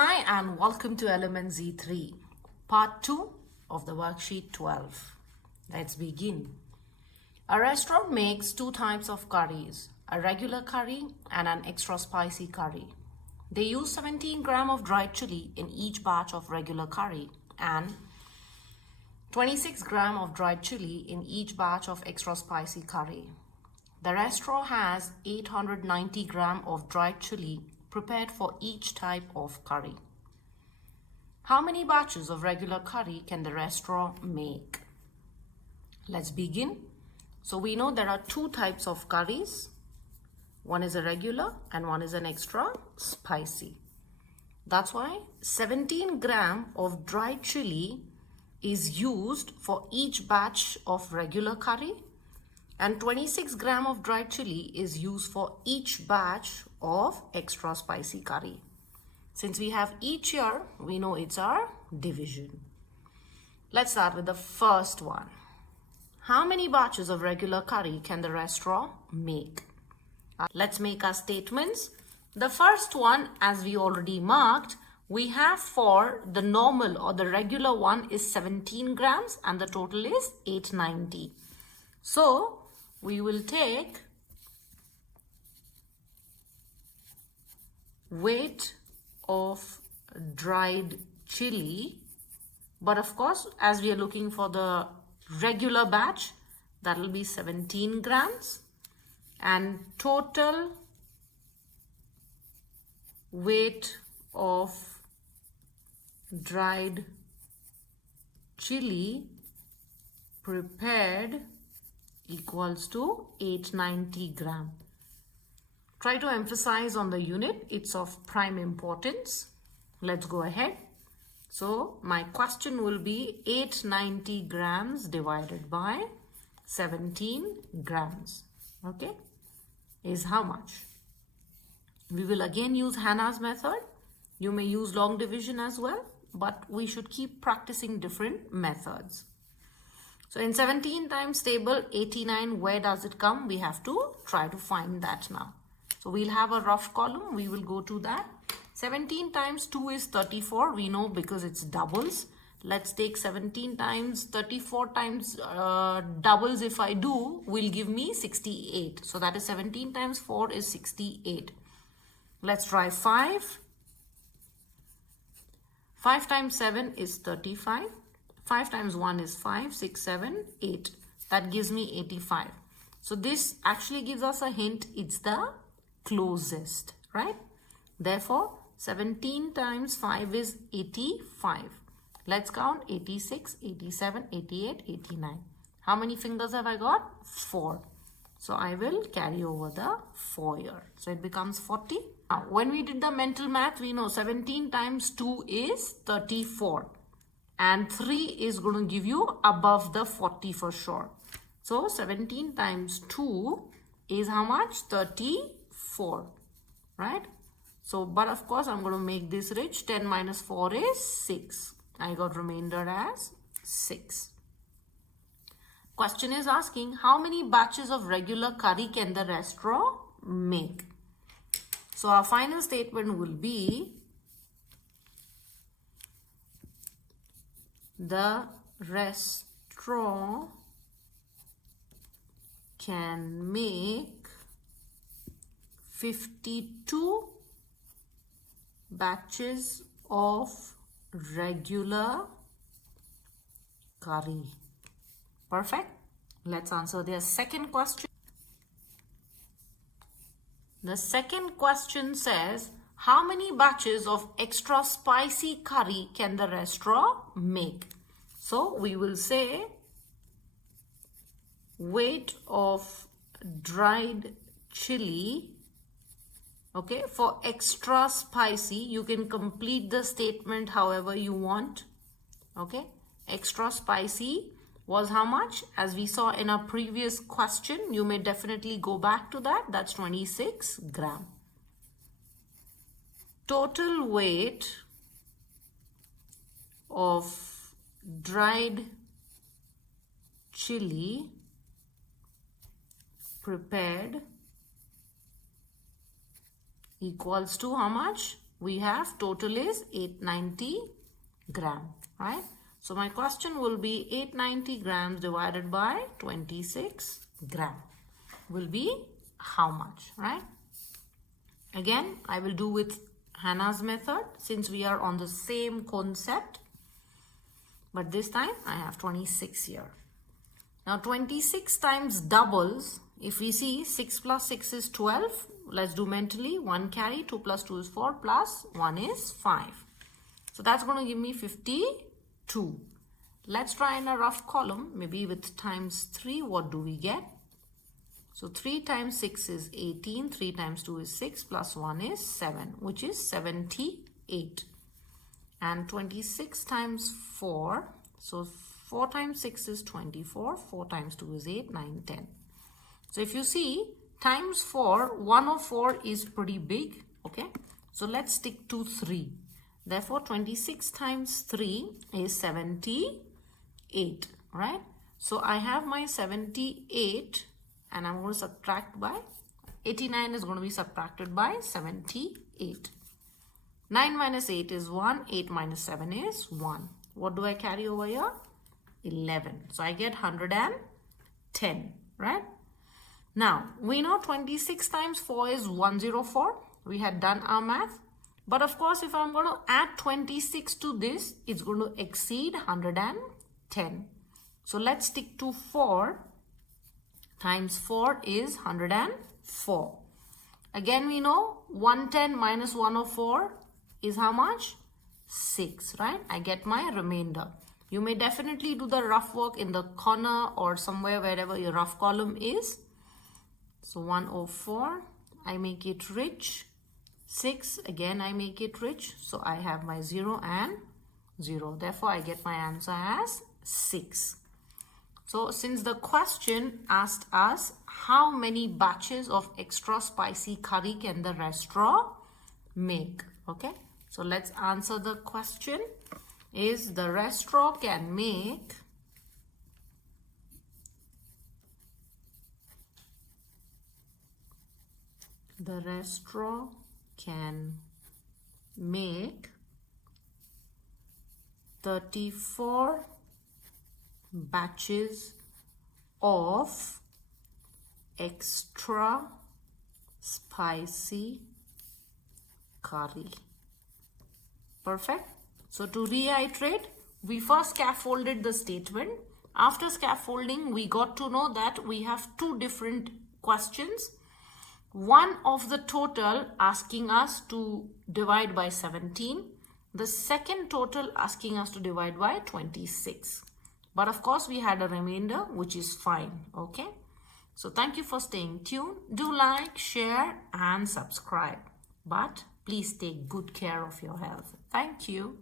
Hi and welcome to Element Z3, part 2 of the worksheet 12. Let's begin. A restaurant makes two types of curries, a regular curry and an extra spicy curry. They use 17 grams of dried chili in each batch of regular curry and 26 grams of dried chili in each batch of extra spicy curry. The restaurant has 890 grams of dried chili prepared for each type of curry. How many batches of regular curry can the restaurant make? Let's begin. So we know there are two types of curries. One is a regular and one is an extra spicy. That's why 17 grams of dried chili is used for each batch of regular curry and 26 grams of dried chili is used for each batch of extra spicy curry. Since we have each here, we know it's our division. Let's start with the first one. How many batches of regular curry can the restaurant make? Let's make our statements. The first one, as we already marked, we have for the normal or the regular one is 17 grams and the total is 890. So we will take weight of dried chili, but of course as we are looking for the regular batch, that will be 17 grams and total weight of dried chili prepared equals to 890 grams. Try to emphasize on the unit. It's of prime importance. Let's go ahead. So my question will be 890 grams divided by 17 grams. Okay, is how much? We will again use Hannah's method. You may use long division as well, but we should keep practicing different methods. So in 17 times table 89, where does it come? We have to try to find that now. So we'll have a rough column. We will go to that. 17 times 2 is 34. We know because it's doubles. Let's take 17 times 34 times doubles. If I do, will give me 68. So that is 17 times 4 is 68. Let's try 5. 5 times 7 is 35. 5 times 1 is 5, 6, 7, 8. That gives me 85. So this actually gives us a hint. It's the closest, right? Therefore, 17 times 5 is 85. Let's count 86, 87, 88, 89. How many fingers have I got? 4. So I will carry over the 4 here. So it becomes 40. Now, when we did the mental math, we know 17 times 2 is 34. And 3 is going to give you above the 40 for sure. So 17 times 2 is how much? 34, right? So, but of course, I'm going to make this rich. 10 minus 4 is 6. I got remainder as 6. Question is asking, how many batches of regular curry can the restaurant make? So, our final statement will be, the restaurant can make 52 batches of regular curry. Perfect. Let's answer their second question. The second question says, how many batches of extra spicy curry can the restaurant make? So we will say weight of dried chili. Okay, for extra spicy, you can complete the statement however you want. Okay, extra spicy was how much? As we saw in our previous question, you may definitely go back to that. That's 26 grams. Total weight of dried chili prepared equals to how much? we have total is 890 gram, right? So my question will be 890 grams divided by 26 gram will be how much, right? Again, I will do with Hannah's method since we are on the same concept. But this time I have 26 here. Now 26 times doubles. If we see 6 plus 6 is 12. Let's do mentally. 1 carry, 2 plus 2 is 4 plus 1 is 5. So that's going to give me 52. Let's try in a rough column. Maybe with times 3, what do we get? So 3 times 6 is 18. 3 times 2 is 6 plus 1 is 7, which is 78. And 26 times 4. So 4 times 6 is 24. 4 times 2 is 8, 9, 10. So if you see times 4, 104 is pretty big. Okay. So let's stick to 3. Therefore 26 times 3 is 78. Right. So I have my 78 and I'm going to subtract by 89 is going to be subtracted by 78. 9 minus 8 is 1. 8 minus 7 is 1. What do I carry over here? 11. So I get 110, right? Now, we know 26 times 4 is 104. We had done our math. But of course, if I'm going to add 26 to this, it's going to exceed 110. So let's stick to 4 times 4 is 104. Again, we know 110 minus 104 is how much? 6, right? I get my remainder. You may definitely do the rough work in the corner or somewhere wherever your rough column is. So 104, I make it rich. 6, again I make it rich. So I have my 0 and 0. Therefore, I get my answer as 6. So since the question asked us how many batches of extra spicy curry can the restaurant make, okay? So let's answer the question. Is the restaurant can make the restaurant can make 34 batches of extra spicy curry. Perfect. So to reiterate, we first scaffolded the statement. After scaffolding, we got to know that we have two different questions. One of the total asking us to divide by 17. The second total asking us to divide by 26. But of course, we had a remainder, which is fine. Okay. So thank you for staying tuned. Do like, share and subscribe. But please take good care of your health. Thank you.